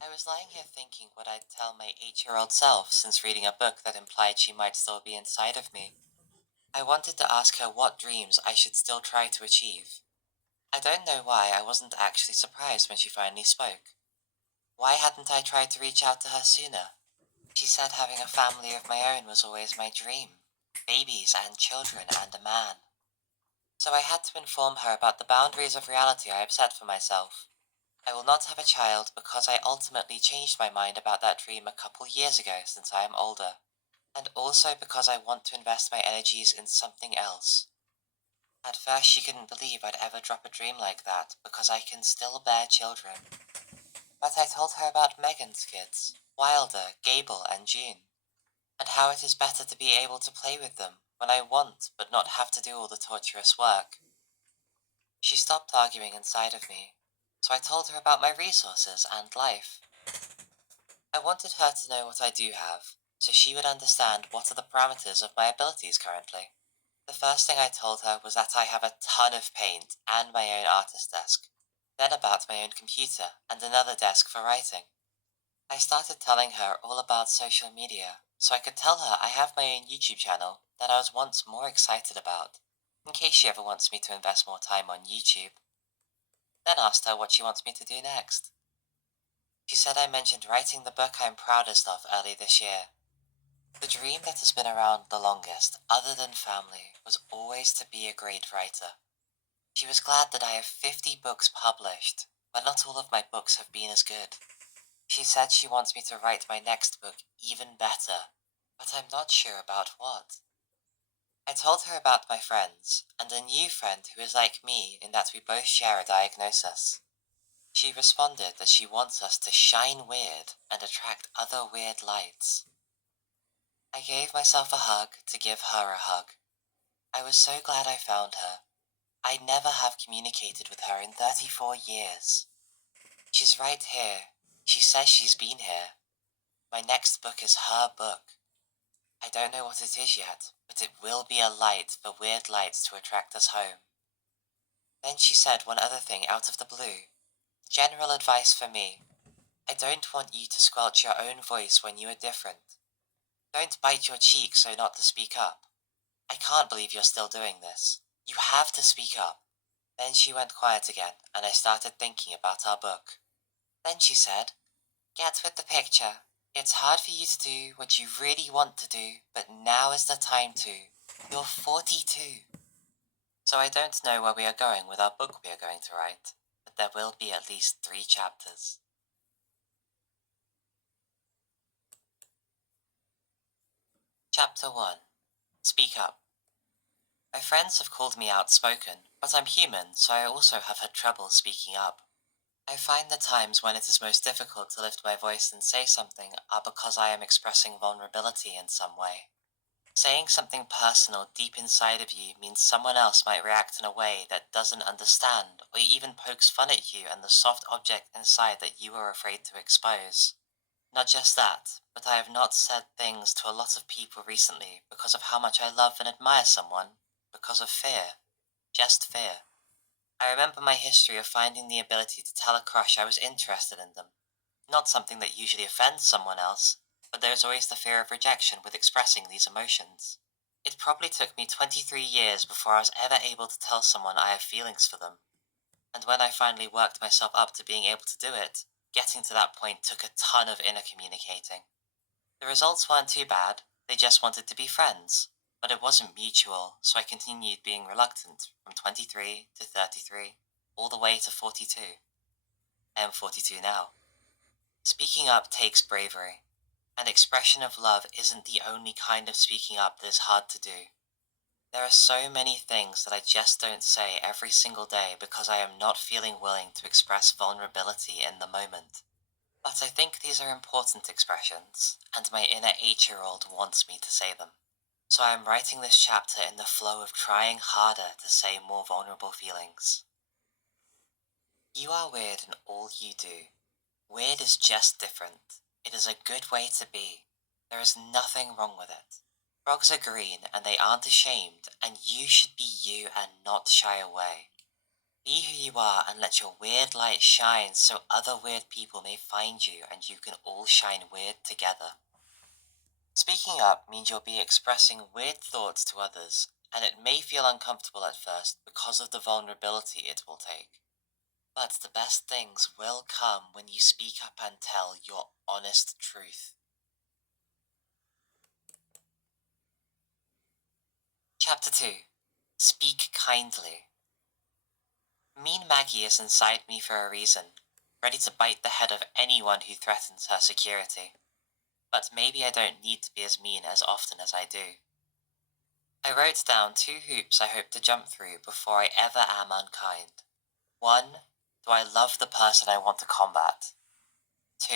I was lying here thinking what I'd tell my 8-year-old self since reading a book that implied she might still be inside of me. I wanted to ask her what dreams I should still try to achieve. I don't know why I wasn't actually surprised when she finally spoke. Why hadn't I tried to reach out to her sooner? She said having a family of my own was always my dream. Babies and children and a man. So I had to inform her about the boundaries of reality I have set for myself. I will not have a child because I ultimately changed my mind about that dream a couple years ago since I am older, and also because I want to invest my energies in something else. At first she couldn't believe I'd ever drop a dream like that because I can still bear children. But I told her about Megan's kids, Wilder, Gable, and June, and how it is better to be able to play with them when I want but not have to do all the torturous work. She stopped arguing inside of me, so I told her about my resources and life. I wanted her to know what I do have, so she would understand what are the parameters of my abilities currently. The first thing I told her was that I have a ton of paint and my own artist desk, then about my own computer and another desk for writing. I started telling her all about social media, so I could tell her I have my own YouTube channel that I was once more excited about, in case she ever wants me to invest more time on YouTube. Then asked her what she wants me to do next. She said I mentioned writing the book I'm proudest of early this year. The dream that has been around the longest, other than family, was always to be a great writer. She was glad that I have 50 books published, but not all of my books have been as good. She said she wants me to write my next book even better, but I'm not sure about what. I told her about my friends, and a new friend who is like me in that we both share a diagnosis. She responded that she wants us to shine weird and attract other weird lights. I gave myself a hug to give her a hug. I was so glad I found her. I never have communicated with her in 34 years. She's right here. She says she's been here. My next book is her book. I don't know what it is yet, but it will be a light for weird lights to attract us home. Then she said one other thing out of the blue. General advice for me. I don't want you to squelch your own voice when you are different. Don't bite your cheek so not to speak up. I can't believe you're still doing this. You have to speak up. Then she went quiet again, and I started thinking about our book. Then she said, get with the picture. It's hard for you to do what you really want to do, but now is the time to. You're 42. So I don't know where we are going with our book we are going to write, but there will be at least 3 chapters. Chapter 1. Speak Up. My friends have called me outspoken, but I'm human, so I also have had trouble speaking up. I find the times when it is most difficult to lift my voice and say something are because I am expressing vulnerability in some way. Saying something personal deep inside of you means someone else might react in a way that doesn't understand or even pokes fun at you and the soft object inside that you are afraid to expose. Not just that, but I have not said things to a lot of people recently because of how much I love and admire someone, because of fear. Just fear. I remember my history of finding the ability to tell a crush I was interested in them. Not something that usually offends someone else, but there is always the fear of rejection with expressing these emotions. It probably took me 23 years before I was ever able to tell someone I have feelings for them. And when I finally worked myself up to being able to do it, getting to that point took a ton of inner communicating. The results weren't too bad, they just wanted to be friends, but it wasn't mutual, so I continued being reluctant from 23 to 33, all the way to 42. I am 42 now. Speaking up takes bravery. And expression of love isn't the only kind of speaking up that is hard to do. There are so many things that I just don't say every single day because I am not feeling willing to express vulnerability in the moment. But I think these are important expressions, and my inner 8-year-old wants me to say them. So I am writing this chapter in the flow of trying harder to say more vulnerable feelings. You are weird in all you do. Weird is just different. It is a good way to be. There is nothing wrong with it. Frogs are green and they aren't ashamed, and you should be you and not shy away. Be who you are and let your weird light shine so other weird people may find you and you can all shine weird together. Speaking up means you'll be expressing weird thoughts to others, and it may feel uncomfortable at first because of the vulnerability it will take. But the best things will come when you speak up and tell your honest truth. Chapter 2. Speak kindly. Mean Maggie is inside me for a reason, ready to bite the head of anyone who threatens her security. But maybe I don't need to be as mean as often as I do. I wrote down 2 hoops I hope to jump through before I ever am unkind. 1. Do I love the person I want to combat? 2.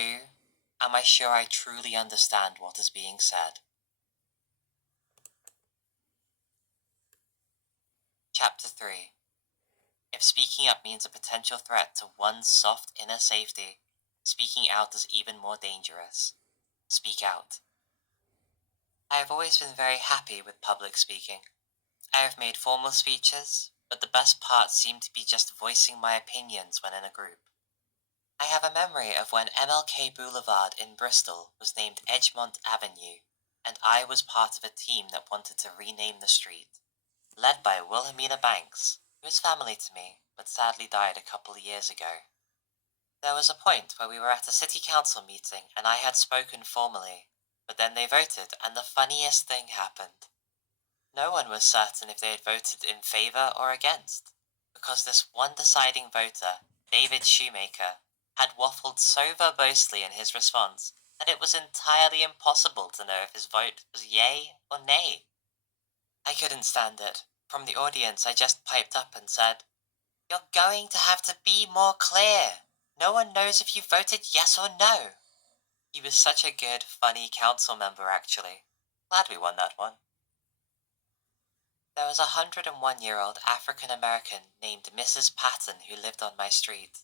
Am I sure I truly understand what is being said? Chapter 3. If speaking up means a potential threat to one's soft inner safety, speaking out is even more dangerous. Speak out. I have always been very happy with public speaking. I have made formal speeches, but the best part seemed to be just voicing my opinions when in a group. I have a memory of when MLK Boulevard in Bristol was named Edgemont Avenue, and I was part of a team that wanted to rename the street, led by Wilhelmina Banks, who is family to me, but sadly died a couple of years ago. There was a point where we were at a city council meeting and I had spoken formally, but then they voted and the funniest thing happened. No one was certain if they had voted in favour or against, because this one deciding voter, David Shoemaker, had waffled so verbosely in his response that it was entirely impossible to know if his vote was yay or nay. I couldn't stand it. From the audience, I just piped up and said, "You're going to have to be more clear. No one knows if you voted yes or no." He was such a good, funny council member, actually. Glad we won that one. There was a 101-year-old African American named Mrs. Patton who lived on my street.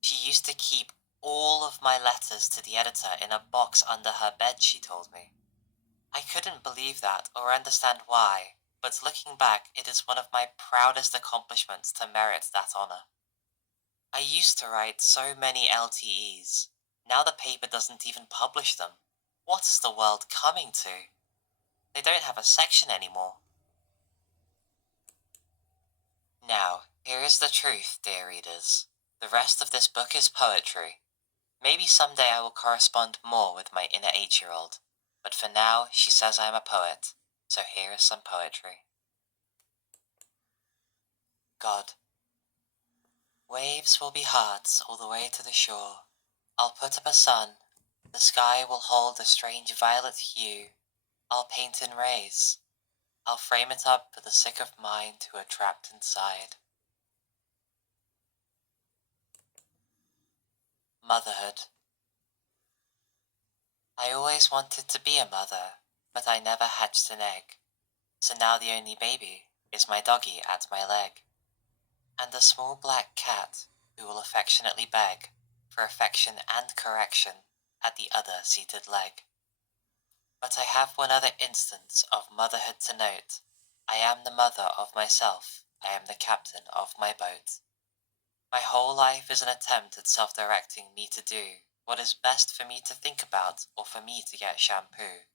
She used to keep all of my letters to the editor in a box under her bed, she told me. I couldn't believe that or understand why, but looking back, it is one of my proudest accomplishments to merit that honor. I used to write so many LTEs. Now the paper doesn't even publish them. What is the world coming to? They don't have a section anymore. Now, here is the truth, dear readers. The rest of this book is poetry. Maybe someday I will correspond more with my inner 8-year-old, but for now she says I am a poet, so here is some poetry. God. Waves will be hearts all the way to the shore. I'll put up a sun. The sky will hold a strange violet hue. I'll paint in rays. I'll frame it up for the sick of mind who are trapped inside. Motherhood. I always wanted to be a mother, but I never hatched an egg. So now the only baby is my doggy at my leg, and a small black cat who will affectionately beg for affection and correction at the other seated leg. But I have one other instance of motherhood to note. I am the mother of myself. I am the captain of my boat. My whole life is an attempt at self-directing me to do what is best for me to think about or for me to get shampoo.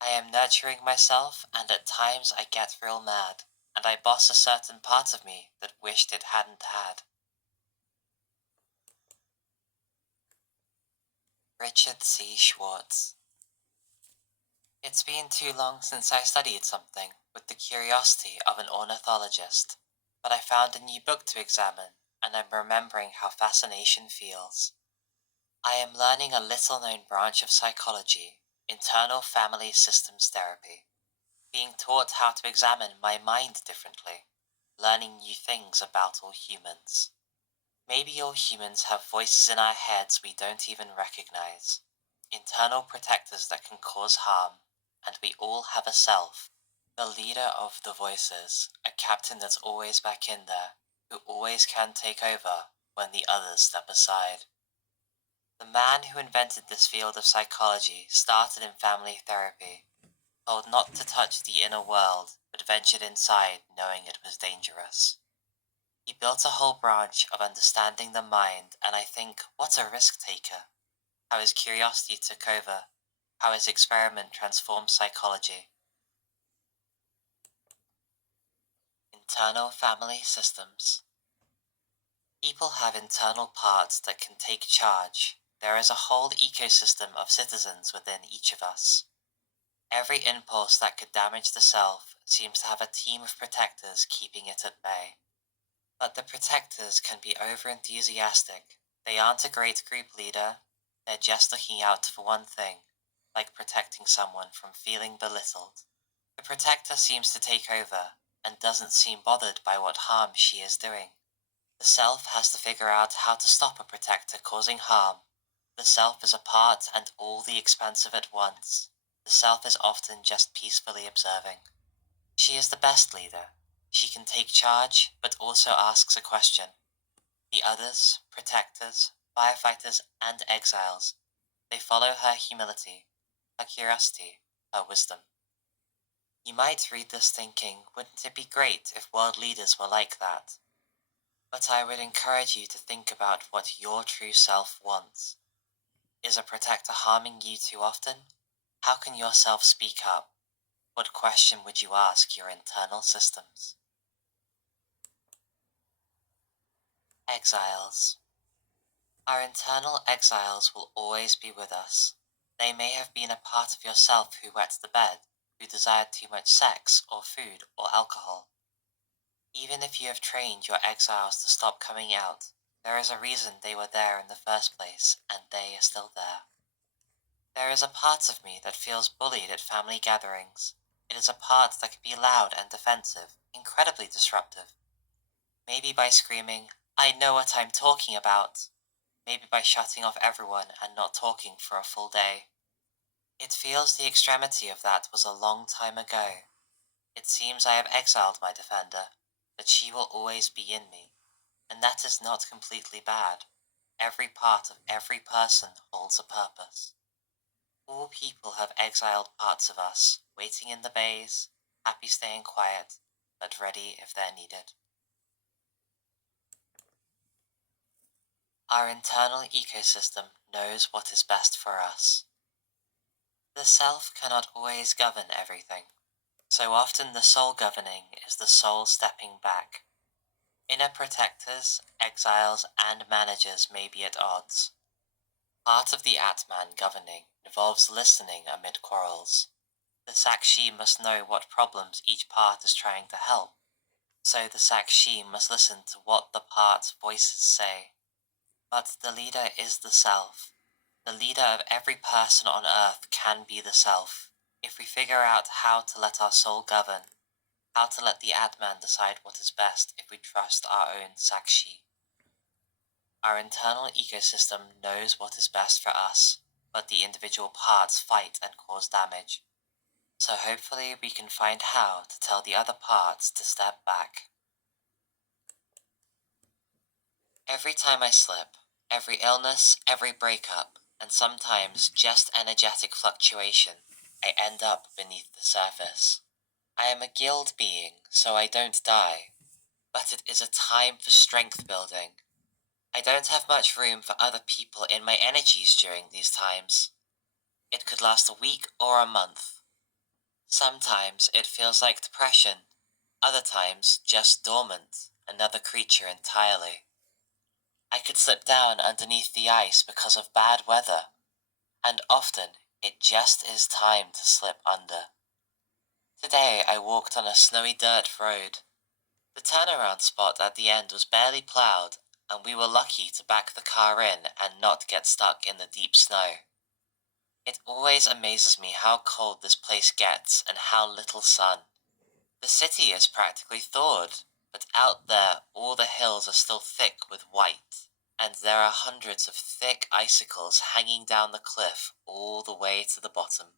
I am nurturing myself, and at times I get real mad, and I boss a certain part of me that wished it hadn't had. Richard C. Schwartz. It's been too long since I studied something with the curiosity of an ornithologist, but I found a new book to examine, and I'm remembering how fascination feels. I am learning a little-known branch of psychology, internal family systems therapy, being taught how to examine my mind differently, learning new things about all humans. Maybe all humans have voices in our heads we don't even recognize, internal protectors that can cause harm, and we all have a self, the leader of the voices, a captain that's always back in there, who always can take over when the others step aside. The man who invented this field of psychology started in family therapy, told not to touch the inner world, but ventured inside knowing it was dangerous. He built a whole branch of understanding the mind, and I think, what a risk taker. How his curiosity took over, how his experiment transformed psychology. Internal family systems. People have internal parts that can take charge. There is a whole ecosystem of citizens within each of us. Every impulse that could damage the self seems to have a team of protectors keeping it at bay. But the protectors can be over-enthusiastic. They aren't a great group leader. They're just looking out for one thing, like protecting someone from feeling belittled. The protector seems to take over and doesn't seem bothered by what harm she is doing. The self has to figure out how to stop a protector causing harm. The self is a part and all the expansive at once. The self is often just peacefully observing. She is the best leader. She can take charge, but also asks a question. The others, protectors, firefighters, and exiles, they follow her humility, her curiosity, her wisdom. You might read this thinking, wouldn't it be great if world leaders were like that? But I would encourage you to think about what your true self wants. Is a protector harming you too often? How can your self speak up? What question would you ask your internal systems? Exiles. Our internal exiles will always be with us. They may have been a part of yourself who wet the bed, who desired too much sex or food or alcohol. Even if you have trained your exiles to stop coming out, there is a reason they were there in the first place, and they are still there. There is a part of me that feels bullied at family gatherings. It is a part that can be loud and defensive, incredibly disruptive. Maybe by screaming, "I know what I'm talking about!" Maybe by shutting off everyone and not talking for a full day. It feels the extremity of that was a long time ago. It seems I have exiled my defender, but she will always be in me, and that is not completely bad. Every part of every person holds a purpose. All people have exiled parts of us, waiting in the bays, happy staying quiet, but ready if they're needed. Our internal ecosystem knows what is best for us. The self cannot always govern everything. So often the soul governing is the soul stepping back. Inner protectors, exiles, and managers may be at odds. Part of the Atman governing involves listening amid quarrels. The Sakshi must know what problems each part is trying to help, so the Sakshi must listen to what the parts' voices say. But the leader is the self. The leader of every person on earth can be the self, if we figure out how to let our soul govern, how to let the Atman decide what is best if we trust our own Sakshi. Our internal ecosystem knows what is best for us, but the individual parts fight and cause damage. So hopefully we can find how to tell the other parts to step back. Every time I slip, every illness, every breakup, and sometimes just energetic fluctuation, I end up beneath the surface. I am a guild being, so I don't die, but it is a time for strength building. I don't have much room for other people in my energies during these times. It could last a week or a month. Sometimes it feels like depression, other times just dormant, another creature entirely. I could slip down underneath the ice because of bad weather, and often it just is time to slip under. Today I walked on a snowy dirt road. The turnaround spot at the end was barely plowed, and we were lucky to back the car in and not get stuck in the deep snow. It always amazes me how cold this place gets and how little sun. The city is practically thawed, but out there all the hills are still thick with white, and there are hundreds of thick icicles hanging down the cliff all the way to the bottom.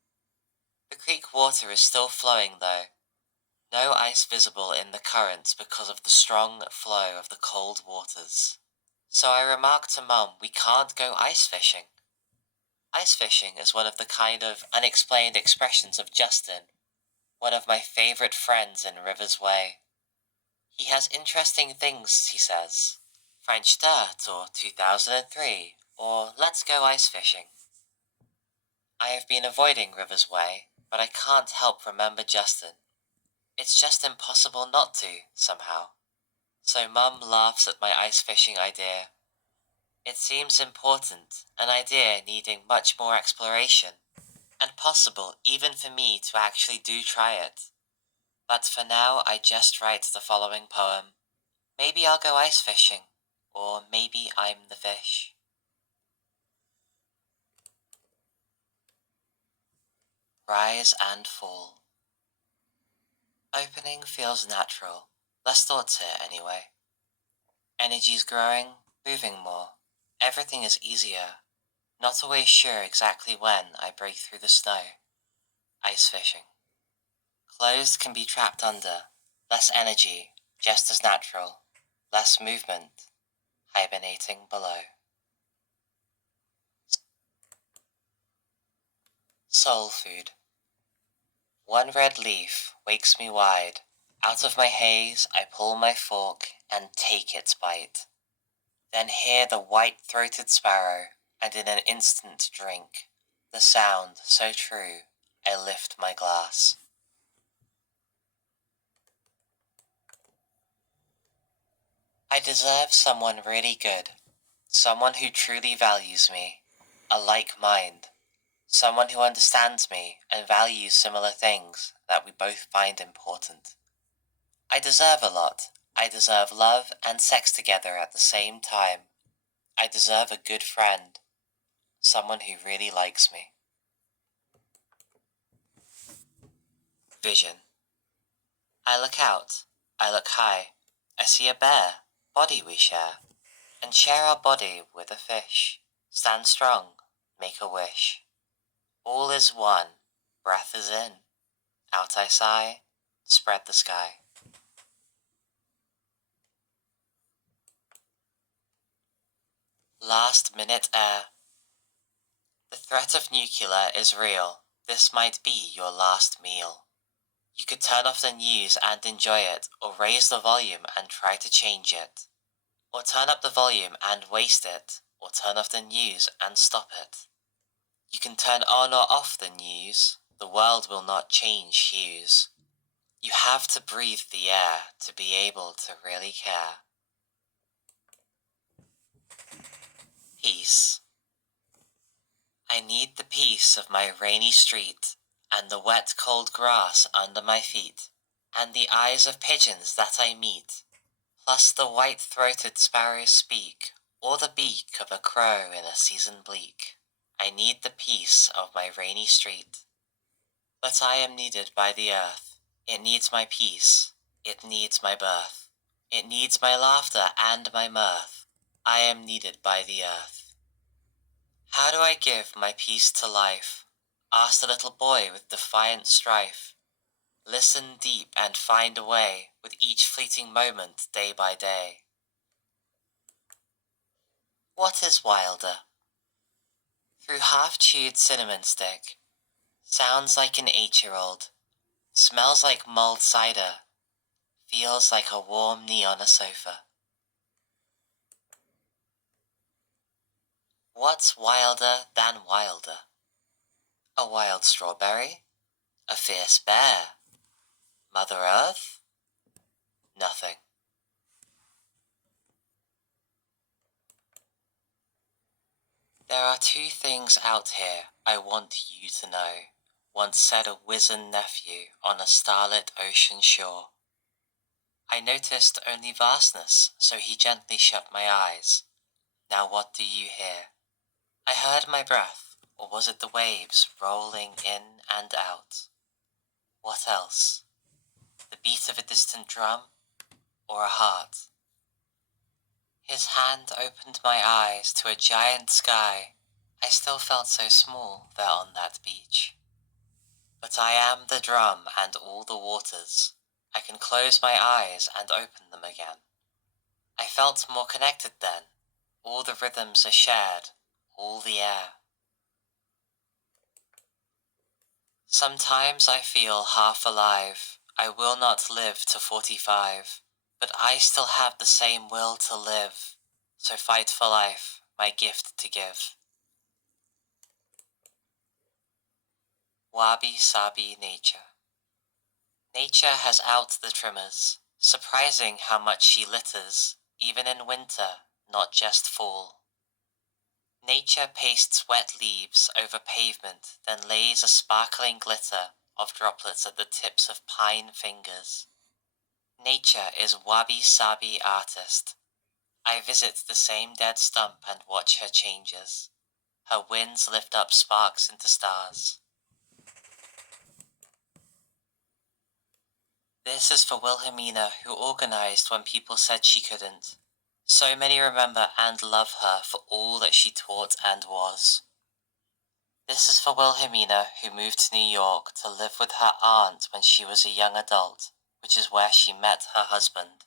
The creek water is still flowing though. No ice visible in the currents because of the strong flow of the cold waters. So I remarked to Mum we can't go ice fishing. Ice fishing is one of the kind of unexplained expressions of Justin, one of my favorite friends in River's Way. He has interesting things, he says. French Dirt, or 2003, or Let's Go Ice Fishing. I have been avoiding River's Way, but I can't help remember Justin. It's just impossible not to, somehow. So Mum laughs at my ice fishing idea. It seems important, an idea needing much more exploration, and possible even for me to actually do try it. But for now, I just write the following poem. Maybe I'll go ice fishing, or maybe I'm the fish. Rise and fall. Opening feels natural. Less thoughts here, anyway. Energy's growing, moving more. Everything is easier. Not always sure exactly when I break through the snow. Ice fishing. Closed can be trapped under. Less energy, just as natural. Less movement, hibernating below. Soul food. One red leaf wakes me wide. Out of my haze I pull my fork and take its bite. Then hear the white-throated sparrow, and in an instant drink. The sound so true, I lift my glass. I deserve someone really good. Someone who truly values me. A like mind. Someone who understands me and values similar things that we both find important. I deserve a lot. I deserve love and sex together at the same time. I deserve a good friend. Someone who really likes me. Vision. I look out. I look high. I see a bear, body we share, and share our body with a fish. Stand strong, make a wish. All is one, breath is in. Out I sigh, spread the sky. Last minute air. The threat of nuclear is real. This might be your last meal. You could turn off the news and enjoy it, or raise the volume and try to change it. Or turn up the volume and waste it, or turn off the news and stop it. You can turn on or off the news, the world will not change hues. You have to breathe the air to be able to really care. Peace. I need the peace of my rainy street, and the wet cold grass under my feet, and the eyes of pigeons that I meet, plus the white-throated sparrows speak, or the beak of a crow in a season bleak. I need the peace of my rainy street. But I am needed by the earth. It needs my peace. It needs my birth. It needs my laughter and my mirth. I am needed by the earth. How do I give my peace to life? Asked the little boy with defiant strife. Listen deep and find a way with each fleeting moment day by day. What is wilder? Through half-chewed cinnamon stick. Sounds like an 8-year-old. Smells like mulled cider. Feels like a warm knee on a sofa. What's wilder than wilder? A wild strawberry? A fierce bear? Mother Earth? Nothing. There are two things out here I want you to know, once said a wizened nephew on a starlit ocean shore. I noticed only vastness, so he gently shut my eyes. Now what do you hear? I heard my breath, or was it the waves rolling in and out? What else? The beat of a distant drum, or a heart? His hand opened my eyes to a giant sky. I still felt so small there on that beach. But I am the drum and all the waters. I can close my eyes and open them again. I felt more connected then. All the rhythms are shared, all the air. Sometimes I feel half alive. I will not live to 45. But I still have the same will to live, so fight for life, my gift to give. Wabi Sabi Nature. Nature has out the trimmers, surprising how much she litters, even in winter, not just fall. Nature pastes wet leaves over pavement, then lays a sparkling glitter of droplets at the tips of pine fingers. Nature is wabi-sabi artist. I visit the same dead stump and watch her changes. Her winds lift up sparks into stars. This is for Wilhelmina, who organized when people said she couldn't. So many remember and love her for all that she taught and was. This is for Wilhelmina, who moved to New York to live with her aunt when she was a young adult, which is where she met her husband.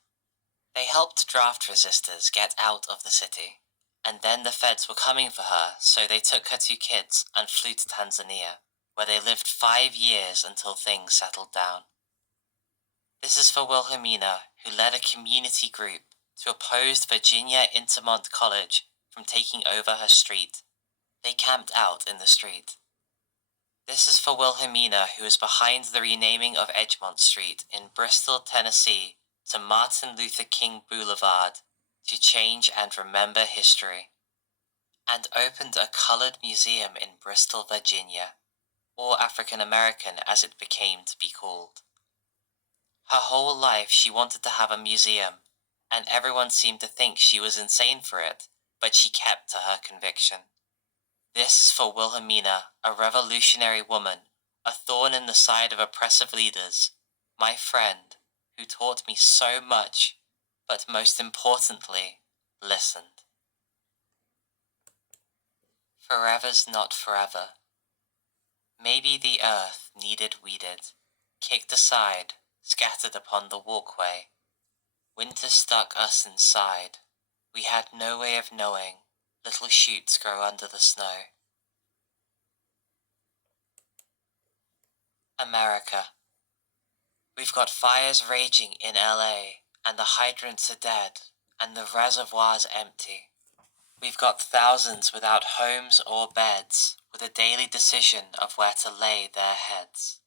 They helped draft resistors get out of the city, and then the feds were coming for her, so they took her two kids and flew to Tanzania, where they lived 5 years until things settled down. This is for Wilhelmina, who led a community group to oppose Virginia Intermont College from taking over her street. They camped out in the street. This is for Wilhelmina, who is behind the renaming of Edgemont Street in Bristol, Tennessee to Martin Luther King Boulevard to change and remember history, and opened a colored museum in Bristol, Virginia, or African American as it became to be called. Her whole life she wanted to have a museum, and everyone seemed to think she was insane for it, but she kept to her conviction. This is for Wilhelmina, a revolutionary woman, a thorn in the side of oppressive leaders, my friend, who taught me so much, but most importantly, listened. Forever's not forever. Maybe the earth needed weeded, kicked aside, scattered upon the walkway. Winter stuck us inside. We had no way of knowing. Little shoots grow under the snow. America. We've got fires raging in LA, and the hydrants are dead, and the reservoirs empty. We've got thousands without homes or beds, with a daily decision of where to lay their heads.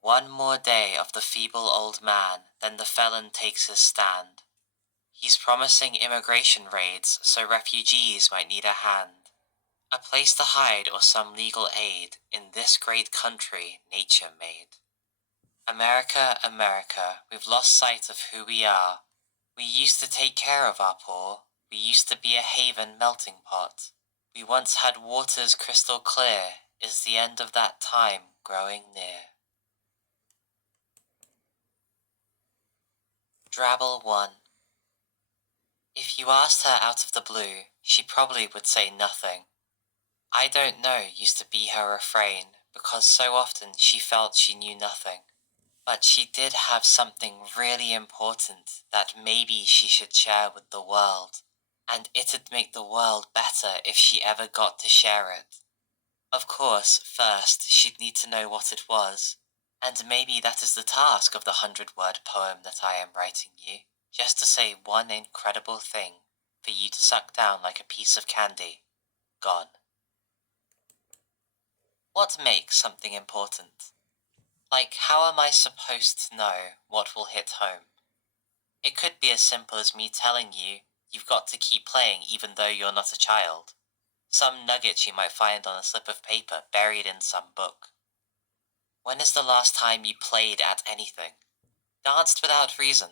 One more day of the feeble old man, then the felon takes his stand. He's promising immigration raids so refugees might need a hand. A place to hide or some legal aid in this great country nature made. America, America, we've lost sight of who we are. We used to take care of our poor. We used to be a haven melting pot. We once had waters crystal clear. Is the end of that time growing near? Drabble 1. If you asked her out of the blue, she probably would say nothing. I don't know used to be her refrain, because so often she felt she knew nothing. But she did have something really important that maybe she should share with the world, and it'd make the world better if she ever got to share it. Of course, first, she'd need to know what it was, and maybe that is the task of the 100-word poem that I am writing you, just to say one incredible thing for you to suck down like a piece of candy. Gone. What makes something important? Like, how am I supposed to know what will hit home? It could be as simple as me telling you you've got to keep playing even though you're not a child. Some nuggets you might find on a slip of paper buried in some book. When is the last time you played at anything? Danced without reason?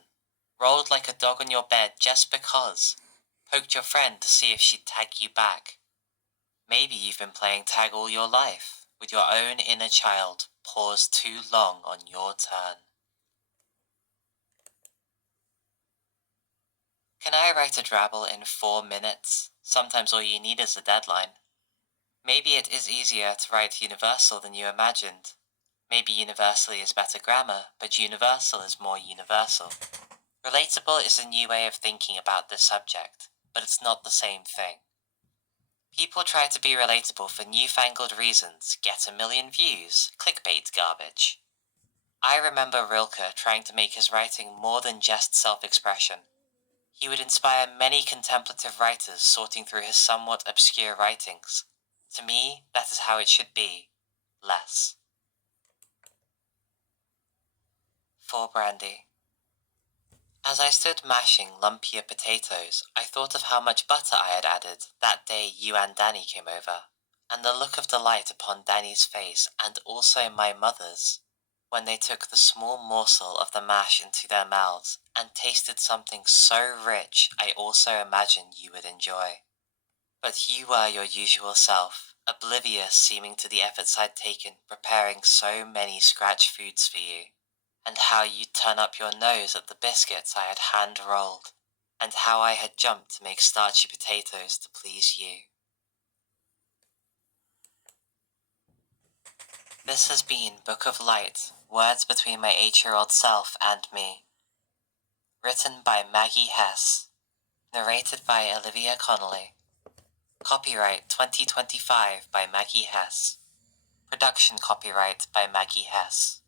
Rolled like a dog on your bed just because? Poked your friend to see if she'd tag you back? Maybe you've been playing tag all your life, with your own inner child paused too long on your turn. Can I write a drabble in 4 minutes? Sometimes all you need is a deadline. Maybe it is easier to write universal than you imagined. Maybe universally is better grammar, but universal is more universal. Relatable is a new way of thinking about this subject, but it's not the same thing. People try to be relatable for newfangled reasons, get a million views, clickbait garbage. I remember Rilke trying to make his writing more than just self-expression. He would inspire many contemplative writers sorting through his somewhat obscure writings. To me, that is how it should be. Less. For Brandy. As I stood mashing lumpier potatoes, I thought of how much butter I had added that day you and Danny came over, and the look of delight upon Danny's face and also my mother's, when they took the small morsel of the mash into their mouths and tasted something so rich I also imagined you would enjoy. But you were your usual self, oblivious seeming to the efforts I'd taken preparing so many scratch foods for you, and how you'd turn up your nose at the biscuits I had hand-rolled, and how I had jumped to make starchy potatoes to please you. This has been Book of Light, Words Between My 8-Year-Old Self and Me. Written by Maggie Hess. Narrated by Olivia Connolly. Copyright 2025 by Maggie Hess. Production copyright by Maggie Hess.